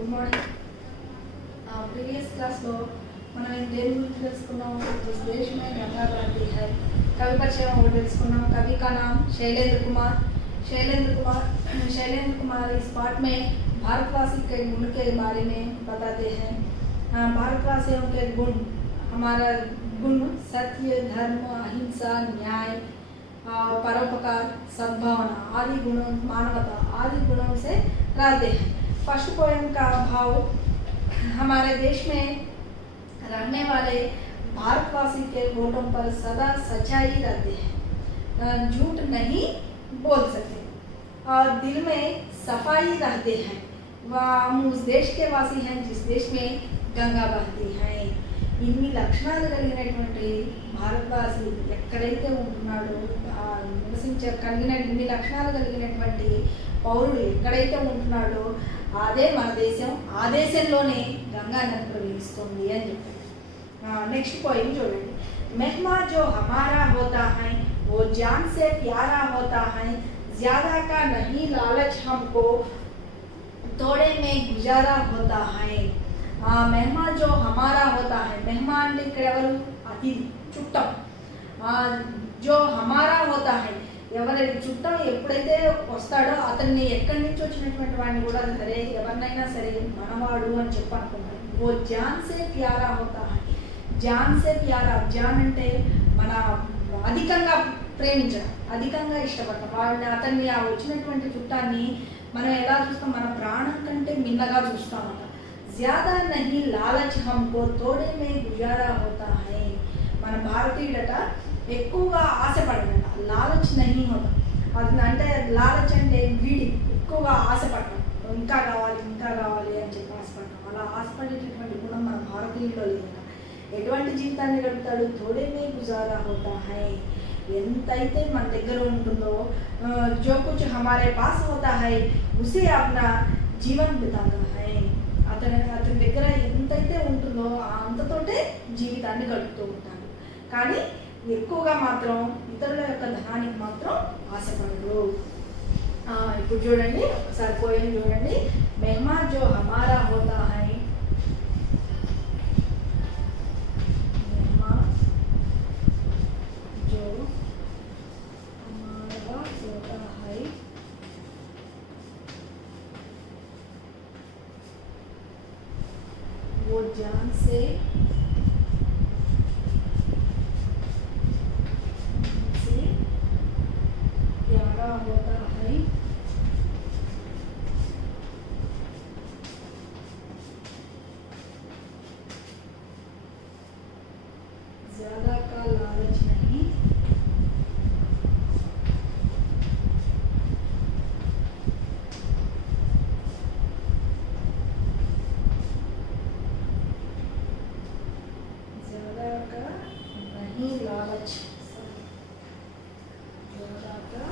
Good morning. Previous class लो మనం దేని గురించి తెలుసుకున్నాం? जिस देश में गंगा बहती है कवि परिचय वो తెలుసుకున్నాం। कवि का नाम शैलेंद्र कुमार। शैलेंद्र कुमार इस पाठ में भारतवासी के गुण के बारे में बताते हैं। भारतवासियों के गुण, हमारा गुण सत्य, धर्म, अहिंसा, न्याय और परोपकार, सद्भावना आदि गुणों, मानवता आदि गुणों से रहते हैं। फर्स्ट पोएम का भाव, हमारे देश में रहने वाले भारतवासी के होठों पर सदा सच्चाई रहती है, झूठ नहीं बोल सकते और दिल में सफाई रहते हैं। वह हम उस देश के वासी हैं जिस देश में गंगा बहती है। ఇన్ని లక్షణాలు కలిగినటువంటి భారతవాసి ఎక్కడైతే ఉంటున్నాడో ఇన్ని లక్షణాలు కలిగినటువంటి పౌరుడు ఎక్కడైతే ఉంటున్నాడో అదే మన దేశం, ఆ దేశంలోనే గంగా నది ప్రవహిస్తుంది అని చెప్పారు। नेक्स्ट पॉइंट చూడండి। मेहमा जो हमारा होता है वो जान से प्यारा होता है, ज्यादा का नहीं लालच हमको थोड़े में गुजारा होता है। मेहमा जो हमारा होता है, मेहमा అంటే ఇక్కడ ఎవరు? అతిథి, చుట్టం। जो हमारा होता है, ఎవరైతే చుట్టం ఎప్పుడైతే వస్తాడో అతన్ని ఎక్కడి నుంచి వచ్చినటువంటి వాడిని కూడా సరే, ఎవరినైనా సరే మనవాడు అని చెప్పనుకుంటారు। वो जान से प्यारा होता है, జాన్ సే ప్యారా, జాన్ అంటే మన అధికంగా ప్రేమించడం, అధికంగా ఇష్టపడటం వాళ్ళని, అతన్ని ఆ వచ్చినటువంటి చుట్టాన్ని మనం ఎలా చూస్తాం? మన ప్రాణం కంటే మిన్నగా చూస్తామట। జ్యాదా నహీ లాలచ్ హమ్కో తోడే మే గుజారా హోతా హై, మన భారతీయుడట ఎక్కువగా ఆశపడనట, లాలచ్ నహీ హోతా, అది అంటే లాలచ్ అంటే వీడి, ఎక్కువగా ఆశపడటం, ఇంకా కావాలి ఇంకా కావాలి అని చెప్పి ఆశపడటం, అలా ఆశపడేటటువంటి గుణం మన భారతీయుల్లో లేదట। ఎటువంటి జీవితాన్ని గడుపుతాడు? తోడే మే గుజారా హోతా హై, ఎంతైతే మన దగ్గర ఉంటుందో, జో కుచ్ హమారే pass హోతా high ఉసే Apna Jeevan బితాతా high, అతని దగ్గర ఎంతైతే ఉంటుందో అంతతోటే జీవితాన్ని గడుపుతూ ఉంటాడు, కానీ ఎక్కువగా మాత్రం ఇతరుల యొక్క ధనానికి మాత్రం ఆశపడడు। ఇప్పుడు చూడండి, ఒకసారి పోయిన చూడండి। మెహమా జో హమారా హోతా హై, वो जान से प्यारा होता है, ज्यादा का लालच नहीं, लालच, ज्यादा का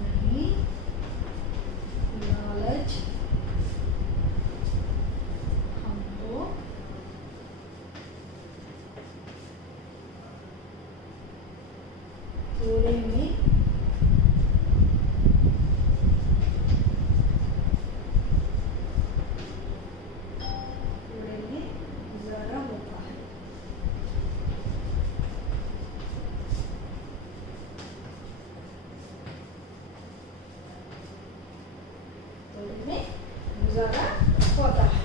नहीं लालच हमको थोड़े में गुजारा होता है।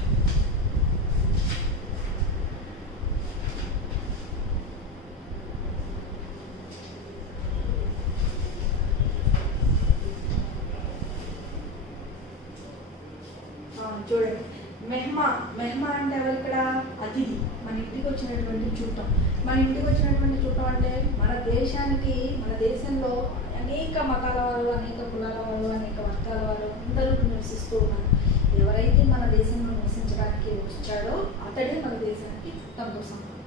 చూడండి, మెహమా, మెహమా అంటే ఎవరు? ఇక్కడ అతిథి, మన ఇంటికి వచ్చినటువంటి చుట్టం। మన ఇంటికి వచ్చినటువంటి చుట్టం అంటే మన దేశానికి, మన దేశంలో అనేక మతాల వాళ్ళు, అనేక కులాల వాళ్ళు, అనేక వర్గాల వాళ్ళు అందరూ నివసిస్తూ ఉన్నారు। ఎవరైతే మన దేశంలో నివసించడానికి వచ్చాడో అతడే మన దేశానికి చుట్టంతో సమానం,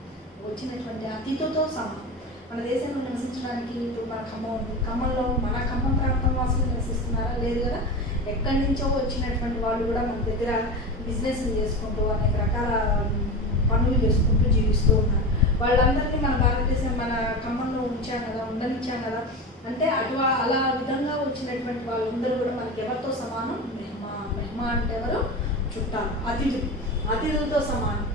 వచ్చినటువంటి అతిథితో సమానం। మన దేశంలో నివసించడానికి ఇప్పుడు మన ఖమ్మం ఉంది, ఖమ్మంలో మన ఖమ్మం ప్రాంతం వాసులు నివసిస్తున్నారా? లేదు కదా। ఎక్కడి నుంచో వచ్చినటువంటి వాళ్ళు కూడా మన దగ్గర బిజినెస్ చేసుకుంటూ అనేక రకాల పనులు చేసుకుంటూ జీవిస్తూ ఉన్నారు। వాళ్ళందరినీ మన భారతదేశం మన ఖమ్మంలో ఉంచాం కదా, ఉండనిచ్చాం కదా అంటే అలా విధంగా వచ్చినటువంటి వాళ్ళందరూ కూడా మనకి ఎవరితో సమానం? మెహమా అంటే ఎవరు? చుట్టాలు, అతిథులు, అతిథులతో సమానం.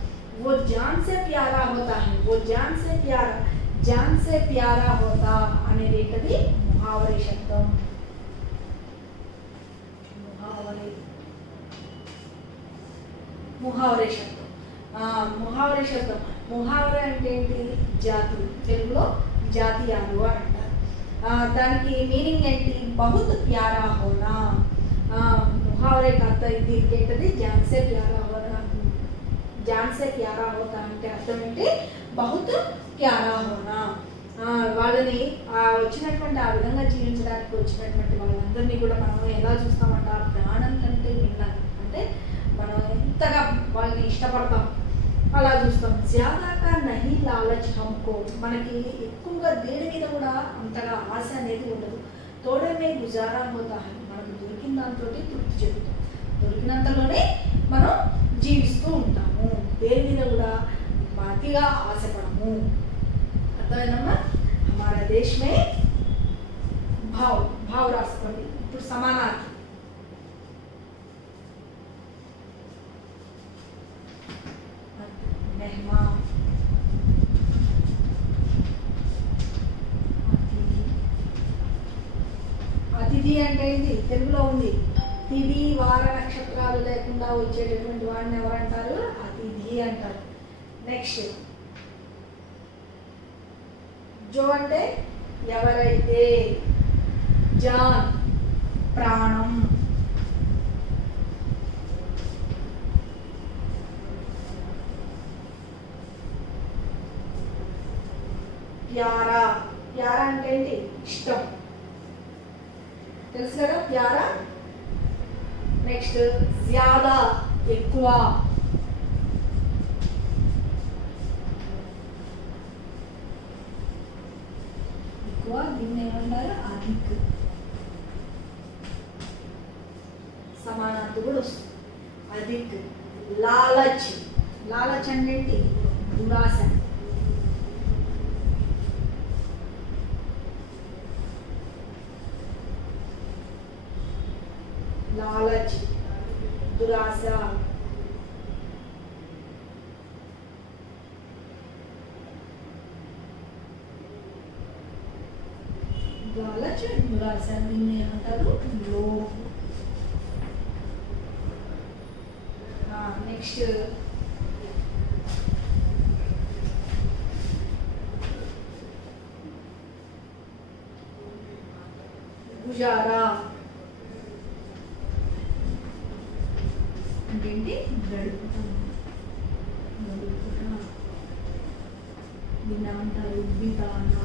वो जान से प्यारा होता है, वो जान से प्यारा होता అనేది ఏంటది? ముహావరే శబ్దం. ముహావరే శబ్దం. ముహావరే శబ్దం. ముహావరే అంటే ఏంటి? జాతులు, తెలుగులో జాతీయాలు అని అంటారు. దానికి మీనింగ్ ఏంటి? బహుత్ ప్యారా హోనా. ముహావరే కథ దీనికి ఏంటది? జాన్ సే ప్యారా హోనా. జాన్ సే ప్యారా హోతా అంటే అర్థం ఏంటి? బహుత్ ప్యారా హోనా. వాళ్ళని వచ్చినటువంటి ఆ విధంగా జీవించడానికి వచ్చినటువంటి వాళ్ళందరినీ కూడా మనం ఎలా చూస్తామంట? ప్రాణం కంటే విన్నాం అంటే మనం ఎంతగా వాళ్ళని ఇష్టపడతాం అలా చూస్తాం. జ్యాదాకా నహీ లాలచ్ హమ్కో, మనకి ఎక్కువగా దేని మీద కూడా అంతగా ఆశ అనేది ఉండదు. తోడమే గుజారా హోతా హై, మనకు దొరికిన దాంతో తృప్తి చెందుతాం, దొరికినంతలోనే మనం జీవిస్తూ ఉంటాము, దేని మీద కూడా అతిగా ఆశపడము. అర్థమైందమ్మా? हमारा देश में भाव రాసుకోండి. ఇప్పుడు సమానార్థం. మెహమా, అతిథి అంటే ఏంటి? తెలుగులో ఉంది. తిథి వార నక్షత్రాలు లేకుండా వచ్చేటటువంటి వాడిని ఎవరంటారు? అతిథి అంటారు. నెక్స్ట్ జో అంటే ఎవరైతే, జాన్ ప్రాణం, ప్యారా, ప్యారా అంటే ఏంటి? ఇష్టం, తెలుసు కదా ప్యారా. నెక్స్ట్ జ్యాదా, ఎక్కువ, దీన్ని ఏమంటారు? అధిక్. సమానార్థం కూడా వస్తుంది. అధిక్. లాలచ్, లాలచ్ అంటే ఏంటి? దురాశ. లాలచ్, దురాశ. లాలచ్, దురాశ, దీన్ని ఏమంటారు? లోభ్. నెక్స్ట్ గుజారా అంటే ఏంటి? గడుపుతాం, దీన్ని ఏమంటారు? బితానా.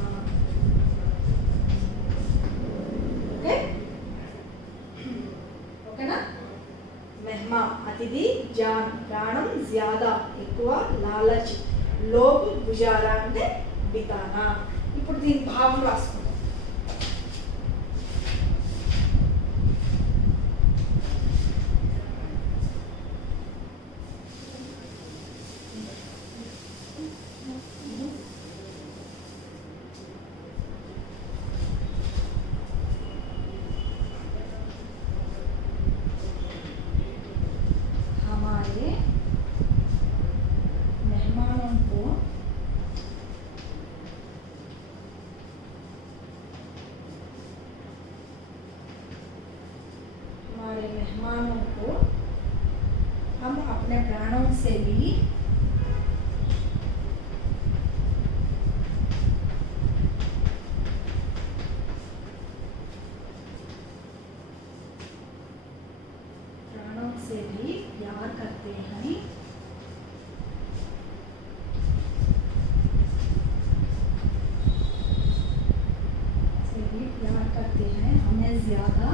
ఓకేనా? మెహమా అతిథి, జాన్ ప్రాణం, జ్యాదా ఎక్కువ, లాలచ్ లోబ్, గుజారా అంటే బితానా. ఇప్పుడు దీని భావం రాసుకుంటాం. मेहमानों को हम अपने प्राणों से भी प्यार करते हैं, से भी प्यार करते हैं, हमें ज्यादा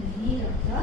नहीं रखता,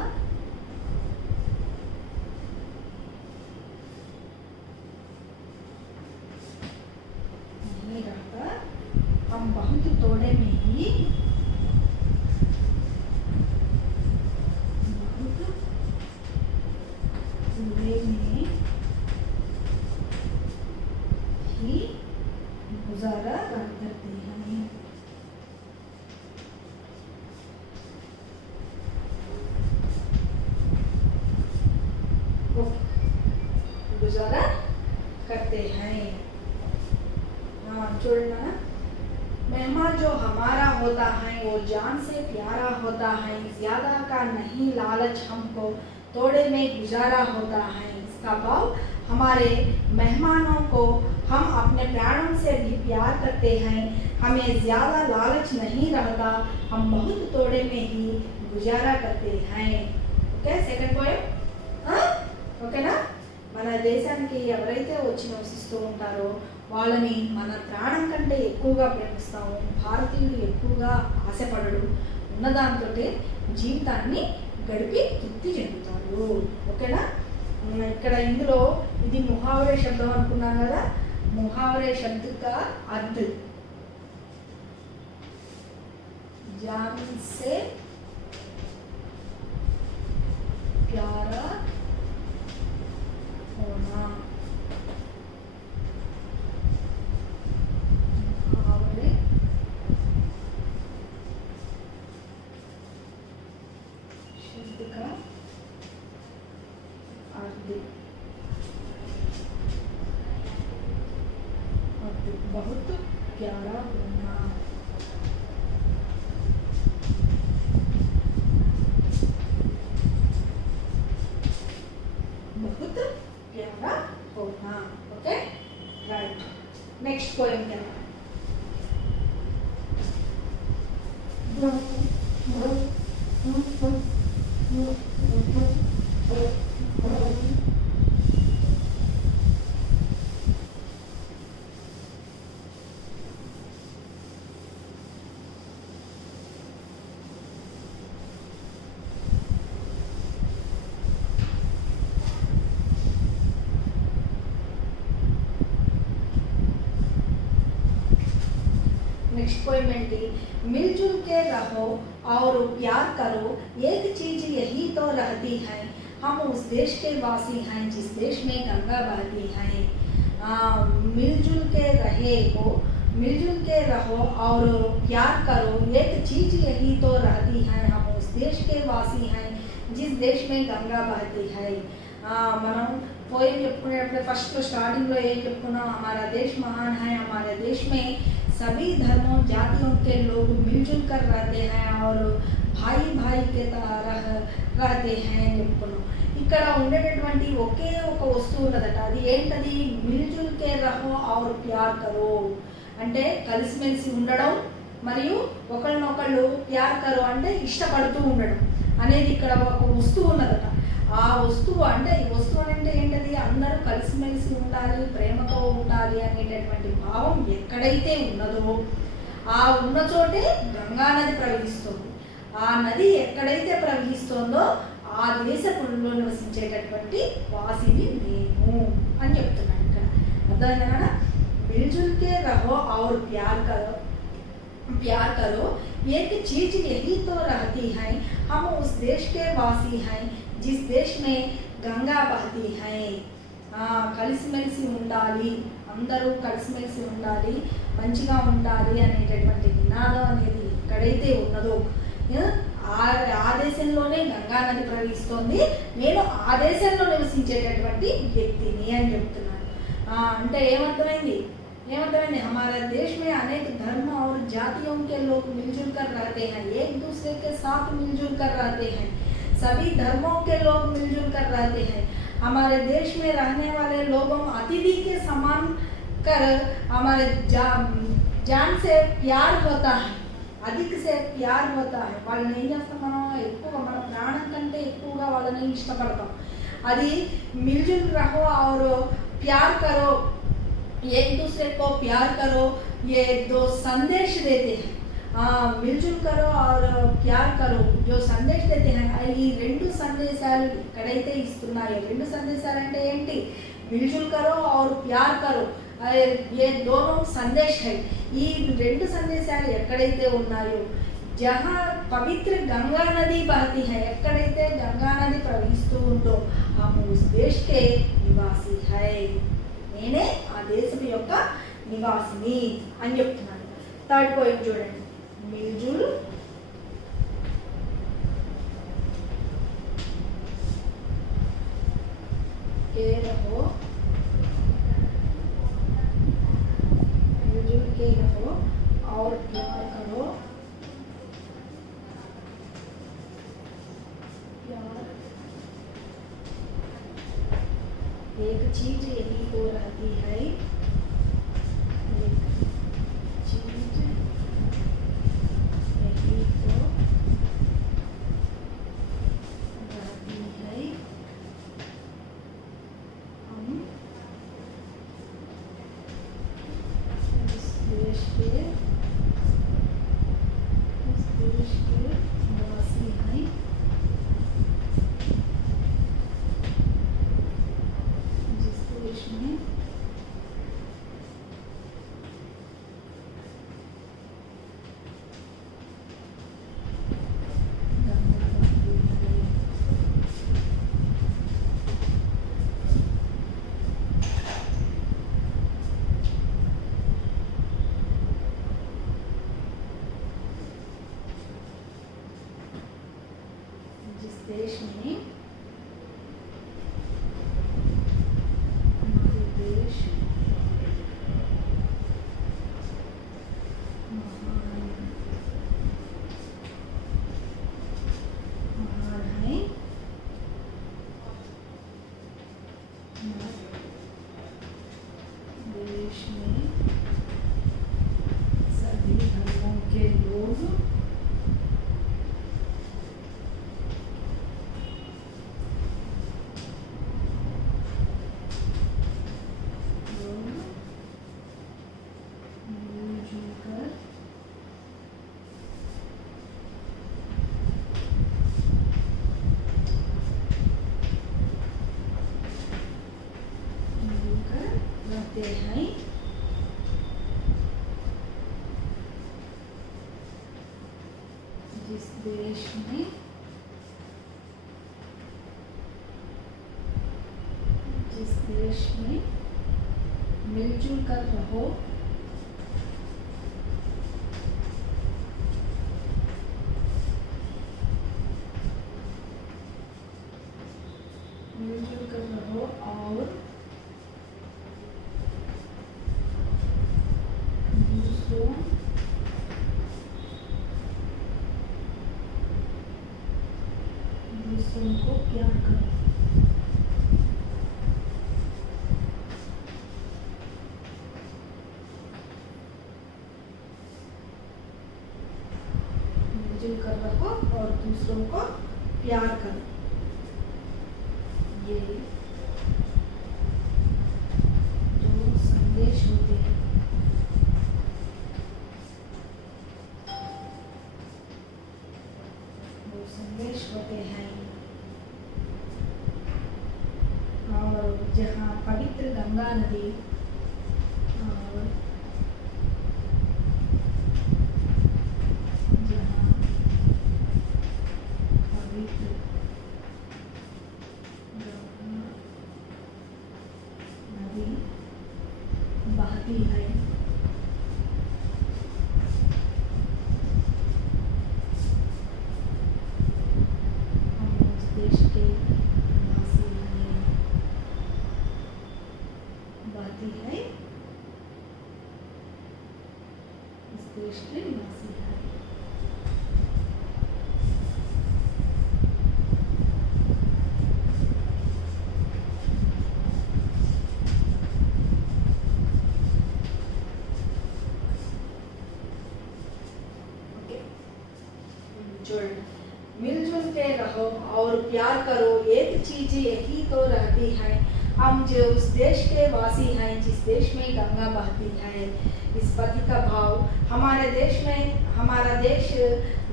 करते हैं। చూడండి ना, मेहमान जो हमारा होता है वो जान से प्यारा होता है, ज्यादा का नहीं लालच हमको थोड़े में गुजारा होता है। इसका भाव हमारे मेहमानों को हम अपने प्राणों से भी प्यार करते हैं, हमें ज़्यादा लालच नहीं रहता, हम बहुत थोड़े में ही गुजारा करते हैं। ఓకే, సెకండ్ పోయం ఓకేనా? మన దేశానికి ఎవరైతే వచ్చి నివసిస్తూ ఉంటారో వాళ్ళని మన ప్రాణం కంటే ఎక్కువగా ప్రేమిస్తాము. భారతీయుడు ఎక్కువగా ఆశపడడు, ఉన్నదాంతో జీవితాన్ని గడిపి తృప్తి చెందుతాడు. ఓకేనా? ఇక్కడ ఇందులో ఇది ముహావరే శబ్దం అనుకున్నాం కదా. ముహావరే శబ్ద का अर्थ जान से प्यारा होना, मुहावरे शब्द का अर्थ बहुत प्यारा होना। बहुत प्यारा होना। Okay, right. नेक्स्ट पोएम क्या है? नेक्स्ट पोएम मिलजुल के रहो और प्यार करो, एक चीज यही तो रहती है, हम उस देश के वासी हैं जिस देश में गंगा बहती है। मिलजुल के रहो और प्यार करो, एक चीज यही तो रहती है, हम उस देश के वासी हैं जिस देश में गंगा बहती है। మనం పోయం చెప్పుకునేటప్పుడు ఫస్ట్ స్టార్టింగ్లో ఏం చెప్పుకున్నాం? हमारा देश महान है, हमारे देश में सभी धर्मों जातियों के लोग मिलजुल कर रहते हैं और भाई भाई के तरह रहते हैं చెప్పుకున్నాం. ఇక్కడ ఉండేటటువంటి ఒకే ఒక వస్తువు ఉన్నదట. అది ఏంటది? మిల్జుల్ కే రహో ఔర్ ప్యార్ కరో అంటే కలిసిమెలిసి ఉండడం మరియు ఒకళ్ళనొకళ్ళు ప్యార్ కరో అంటే ఇష్టపడుతూ ఉండడం అనేది ఇక్కడ ఒక వస్తువు ఉన్నదట. ఆ వస్తువు అంటే ఈ వస్తువు అంటే ఏంటది? అందరూ కలిసిమెలిసి ఉండాలి, ప్రేమతో ఉండాలి అనేటటువంటి భావం ఎక్కడైతే ఉన్నదో ఆ ఉన్న చోటే గంగా నది ప్రవహిస్తుంది. ఆ నది ఎక్కడైతే ప్రవహిస్తుందో ఆ దేశంలో నివసించేటటువంటి వాసిని నేను అని చెప్తున్నాను ఇక్కడ. అర్థమైందా కదా? మిల్జుల్ కే రహో ఔర్ ప్యార్ కరో एक चीज यही तो रहती है, हम उस देश के वासी हैं जिस देश में गंगा बहती है। కలిసిమెలిసి ఉండాలి, అందరూ కలిసిమెలిసి ఉండాలి, మంచిగా ఉండాలి అనేటటువంటి నినాదం అనేది ఎక్కడైతే ఉన్నదో ఆ దేశంలోనే గంగా నది ప్రవహిస్తోంది, నేను ఆ దేశంలో నివసించేటటువంటి వ్యక్తిని అని చెప్తున్నాను. అంటే ఏమర్థమైంది? हमारे देश में अनेक धर्म और जातियों के लोग मिलजुल कर रहते हैं, एक दूसरे के साथ मिलजुल कर रहते हैं, सभी धर्मों के लोग मिलजुल कर रहते हैं। हमारे देश में रहने वाले लोगों अतिथि के समान कर हमारे जान से प्यार होता है, अधिक से प्यार होता है। వాళ్ళని ఏం చేస్తాం? మనం ఎక్కువగా మన ప్రాణం కంటే ఎక్కువగా వాళ్ళని ఇష్టపడతాం. అది మిల్జుల్ రహో और प्यार करो, एक दूसरे को प्यार करो, ये दो संदेश देते हैं। मिलजुल करो और प्यार करो जो संदेश देते हैं. ఈ రెండు సందేశాలు ఎక్కడైతే ఇస్తున్నాయో, రెండు సందేశాలు అంటే ఏంటి? మిల్జుల్ కరో और प्यार करो, ये दोनों संदेश है. ఈ రెండు సందేశాలు ఎక్కడైతే ఉన్నాయో, जहाँ पवित्र गंगा नदी बहती है, ఎక్కడైతే గంగా నది ప్రవహిస్తూ ఉందో हम उस देश के निवासी है, నేనే ఆ దేశం యొక్క నివాసిని అని చెప్తున్నాను. థర్డ్ పోయిం చూడండి. మిల్జుల్ కే రహో एक चीज यही तो रहती है, एक चीज यही तो रहती है, हम इस देश के वासी हैं, जिस देश में गंगा बहती है। जिस देश में हमारे देश महान है, देश में सभी धर्मों के लोग मिलजुल कर रहते हैं, जिस देश में मिलजुल कर रहो, मिलजुल कर रहो और दूसरों को प्यार करो। मिलजुल कर रहो और दूसरों को प्यार करो। ये जो संदेश होते हैं, वो संदेश होते हैं। और जहाँ पवित्र गंगा नदी और जहाँ पवित्र गंगा नदी बहती है, हम उस देश के वासी हैं, बहती है, इस देश के निवासी है। मिलजुल के रहो और प्यार करो, एक चीज यही तो रहती है, हम जो उस देश के वासी हैं, जिस देश में गंगा बहती है। इस पति का भाव हमारे देश में, हमारा देश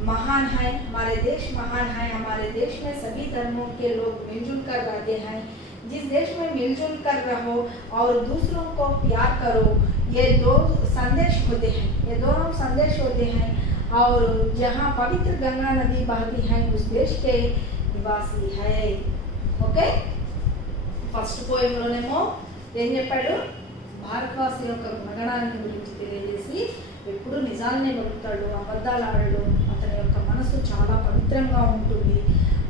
महान है, हमारे देश महान है, हमारे देश में सभी धर्मों के लोग मिलजुल कर रहते हैं। जिस देश में मिलजुल कर रहो और दूसरों को प्यार करो, ये दो संदेश होते हैं, ये दोनों संदेश होते हैं। और जहाँ पवित्र गंगा नदी बहती है, उस देश के निवासी है। ఓకే, ఫస్ట్ పోయంలోనేమో ఏం చెప్పాడు, భారతవాసి యొక్క గుణగణాన్ని గురించి తెలియజేసి ఎప్పుడు నిజాన్ని పలుకుతాడు, అబద్ధాలు ఆడడు, అతని యొక్క మనసు చాలా పవిత్రంగా ఉంటుంది.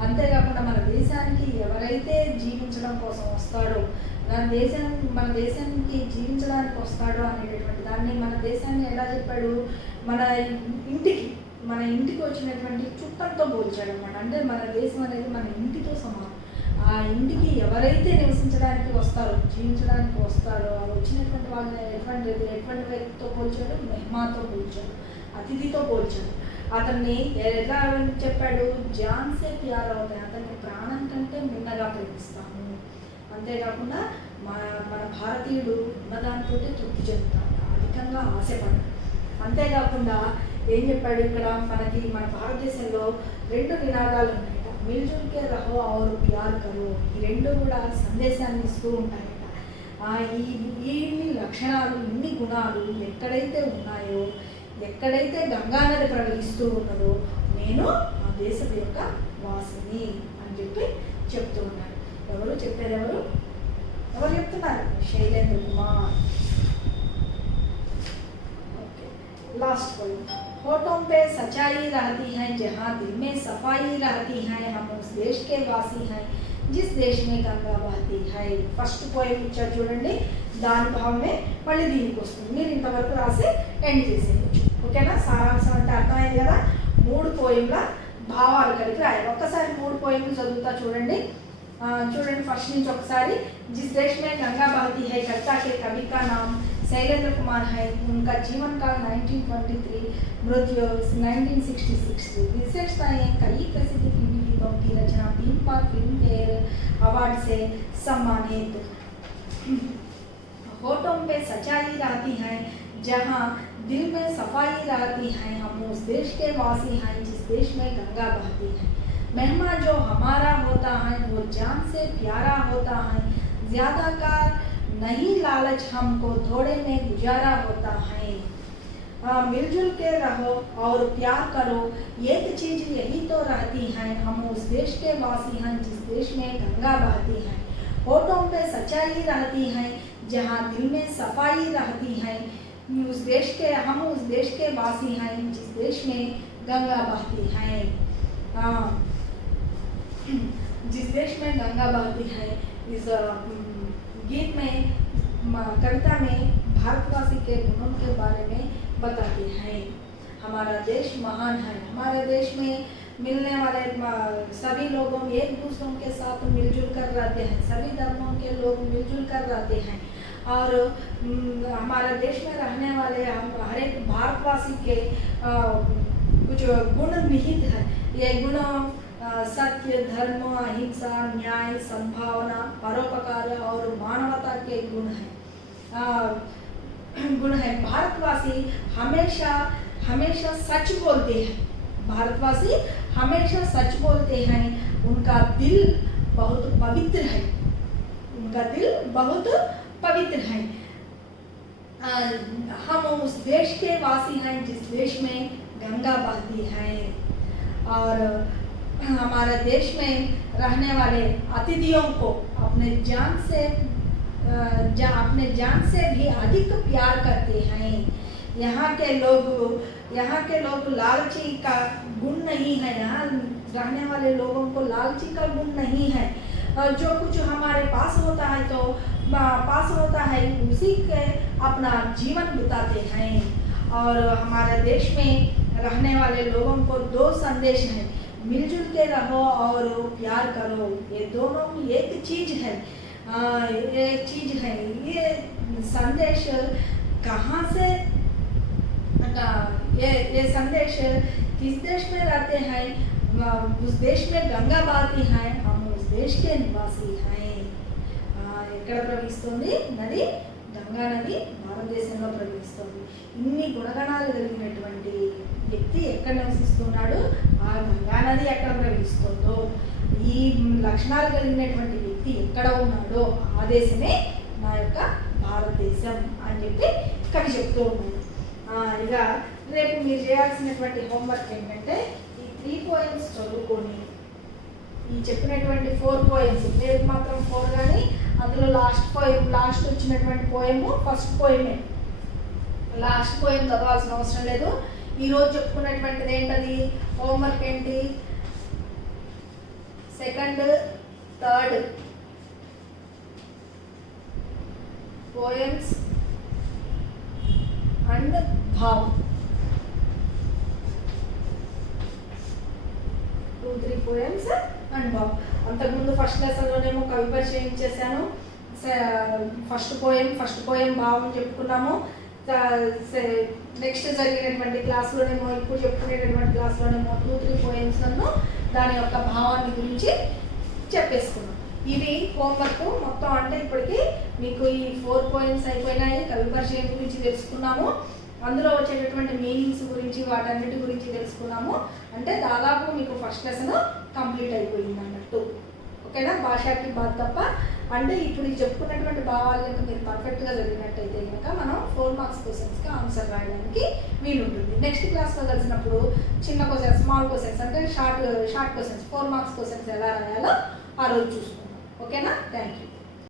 అంతేకాకుండా మన దేశానికి ఎవరైతే జీవించడం కోసం వస్తాడో, మన దేశానికి జీవించడానికి వస్తాడో అనేటటువంటి దాన్ని, మన దేశాన్ని ఎలా చెప్పాడు, మన ఇంటికి వచ్చినటువంటి చుట్టంతో పోల్చాడు అనమాట. అంటే మన దేశం అనేది మన ఇంటితో సమానం. ఆ ఆ ఇంటికి ఎవరైతే నివసించడానికి వస్తారో, జీవించడానికి వస్తారో, వచ్చినటువంటి వాళ్ళని ఎటువంటి వ్యక్తితో పోల్చాడు? మెహమాతో పోల్చాడు, అతిథితో పోల్చాడు. అతన్ని ఎలా చెప్పాడు? జాన్ సే ప్యార్ అవుతాయి, అతన్ని ప్రాణం కంటే మిన్నగా ప్రేమిస్తాము. అంతేకాకుండా మన భారతీయుడు ఉన్నదాంతో తృప్తి చెందుతాడు, అధికంగా ఆశపడ్డాడు. అంతేకాకుండా ఏం చెప్పాడు ఇక్కడ మనకి? మన భారతదేశంలో 2 నినాదాలు ఉన్నాయట, మిల్జుల్ కే రహో ఔర్ ప్యార్ కరో. ఈ 2 కూడా సందేశాన్ని ఇస్తూ ఉంటాయట. ఇన్ని లక్షణాలు, ఇన్ని గుణాలు ఎక్కడైతే ఉన్నాయో, ఎక్కడైతే గంగానది ప్రవహిస్తూ ఉన్నదో, నేను ఆ దేశం యొక్క వాసిని అని చెప్పి చెప్తూ ఉన్నాడు. ఎవరు చెప్పారు? ఎవరు చెప్తున్నారు? Shailendra Kumar. Okay, last point. होठों पे सच्चाई रहती है, जहाँ दिल में सफाई रहती है, हम उस देश के वासी हैं जिस देश में गंगा बहती है। ఫస్ట్ పోయం ఇచ్చారు చూడండి, దాని భావమే మళ్ళీ దీనికి వస్తుంది. మీరు ఇంతవరకు రాసి ఎండ్ చేసేయచ్చు. ఓకేనా? సారాంశం అంటే అర్థమైంది కదా? 3 పోయంల భావాలు కలిపి రాయాలి. ఒక్కసారి 3 పోయంలు చదువుతా చూడండి. చూడండి ఫస్ట్ నుంచి ఒకసారి. जिस देश में गंगा बहती है, कविता के कवि का नाम शैलेंद्र कुमार है। उनका जीवन काल 1923, मृत्यु 1966। विशेषताएं कई प्रसिद्ध फिल्मी गीतों की रचना, 3 बार फिल्म फेयर अवार्ड से सम्मानित। होठों पे सच्चाई रहती है, जहाँ दिल में सफाई रहती है, हम उस देश के वासी हैं जिस देश में गंगा बहती है। मेहमान जो हमारा होता है वो जान से प्यारा होता है, ज्यादा का नहीं लालच हमको थोड़े में गुजारा होता है। मिलजुल के रहो और प्यार करो, एक चीज यही तो रहती है, हम उस देश के वासी हैं जिस देश में गंगा बहती है। होठों पे सच्चाई रहती है, जहाँ दिल में सफाई रहती है, हम उस देश के वासी हैं जिस देश में गंगा बहती है। जिस देश में गंगा बहती है, इस गीत में, कविता में भारतवासी के गुणों के बारे में बताते हैं। हमारा देश महान है, हमारे देश में मिलने वाले सभी लोगों एक दूसरों के साथ मिलजुल कर रहते हैं, सभी धर्मों के लोग मिलजुल कर रहते हैं। और हमारे देश में रहने वाले हर एक भारतवासी के कुछ गुण निहित है। ये गुण सत्य, धर्म, अहिंसा, न्याय, संभावना, परोपकार और मानवता के गुण है। भारतवासी हमेशा सच बोलते हैं, भारतवासी हमेशा सच बोलते हैं। उनका दिल बहुत पवित्र है, हम उस देश के वासी हैं जिस देश में गंगा बहती है। और हमारे देश में रहने वाले अतिथियों को अपने जान से भी अधिक प्यार करते हैं। यहाँ के लोग लालची का गुण नहीं है, यहाँ रहने वाले लोगों को लालची का गुण नहीं है। जो कुछ हमारे पास होता है उसी के अपना जीवन बिताते हैं। और हमारे देश में रहने वाले लोगों को 2 संदेश हैं, मिलजुल के रहो और प्यार करो। ये दोनों एक चीज है। ये संदेश कहाँ से, ये संदेश किस देश में रहते हैं? उस देश में गंगा बहती है, हम उस देश के निवासी हैं। ఎక్కడ ప్రవహిస్తుంది నది? గంగా నది భారతదేశంలో ప్రవహిస్తుంది. ఇన్ని గుణగణాలు కలిగినటువంటి వ్యక్తి ఎక్కడ నివసిస్తున్నాడు? ఆ గంగా నది ఎక్కడ ప్రవహిస్తుందో, ఈ లక్షణాలు కలిగినటువంటి వ్యక్తి ఎక్కడ ఉన్నాడో ఆ దేశమే నా యొక్క భారతదేశం అని చెప్పి కవి చెప్తూ ఉన్నాడు. ఇక రేపు మీరు చేయాల్సినటువంటి హోంవర్క్ ఏంటంటే ఈ 3 పోయమ్స్ చదువుకొని, ఈ చెప్పినటువంటి 4 పోయమ్స్, పేరు మాత్రం 4 కానీ అందులో లాస్ట్ వచ్చినటువంటి పోయము ఫస్ట్ పోయమే. లాస్ట్ పోయం చదవాల్సిన అవసరం లేదు. ఈరోజు చెప్పుకున్నటువంటిది ఏంటది? హోంవర్క్ ఏంటి? 2nd, 3rd poems and Bhau. 2 2-3 poems and భావం. అంతకుముందు ఫస్ట్ లెసన్లోనేమో కవి పరిచయం చేశాను. ఫస్ట్ పోయం భావం చెప్పుకున్నాము. నెక్స్ట్ జరిగినటువంటి క్లాస్లోనేమో ఇప్పుడు చెప్పుకునేటటువంటి క్లాస్లోనేమో 2-3 పోయమ్స్లను దాని యొక్క భావాన్ని గురించి చెప్పేసుకున్నాం. ఇది హోంవర్క్ మొత్తం. అంటే ఇప్పటికి మీకు ఈ 4 పోయమ్స్ అయిపోయినాయి. కవి పరిచయం గురించి తెలుసుకున్నాము, అందులో వచ్చేటటువంటి మీనింగ్స్ గురించి వాటన్నిటి గురించి తెలుసుకున్నాము. అంటే దాదాపు మీకు ఫస్ట్ లెసన్ కంప్లీట్ అయిపోయింది అన్నట్టు. ఓకేనా? భాషాకి బాధ తప్ప. అంటే ఇప్పుడు చెప్పుకున్నటువంటి భావాలు కనుక మీరు పర్ఫెక్ట్గా చదివినట్టయితే కనుక మనం 4 మార్క్స్ క్వశ్చన్స్కి ఆన్సర్ రాయడానికి వీలుంటుంది. నెక్స్ట్ క్లాస్లో కలిసినప్పుడు చిన్న క్వశ్చన్స్, స్మాల్ క్వశ్చన్స్ అంటే షార్ట్ క్వశ్చన్స్ 4 మార్క్స్ క్వశ్చన్స్ ఎలా రాయాలో ఆ రోజు చూసుకుందాం. ఓకేనా? Thank you.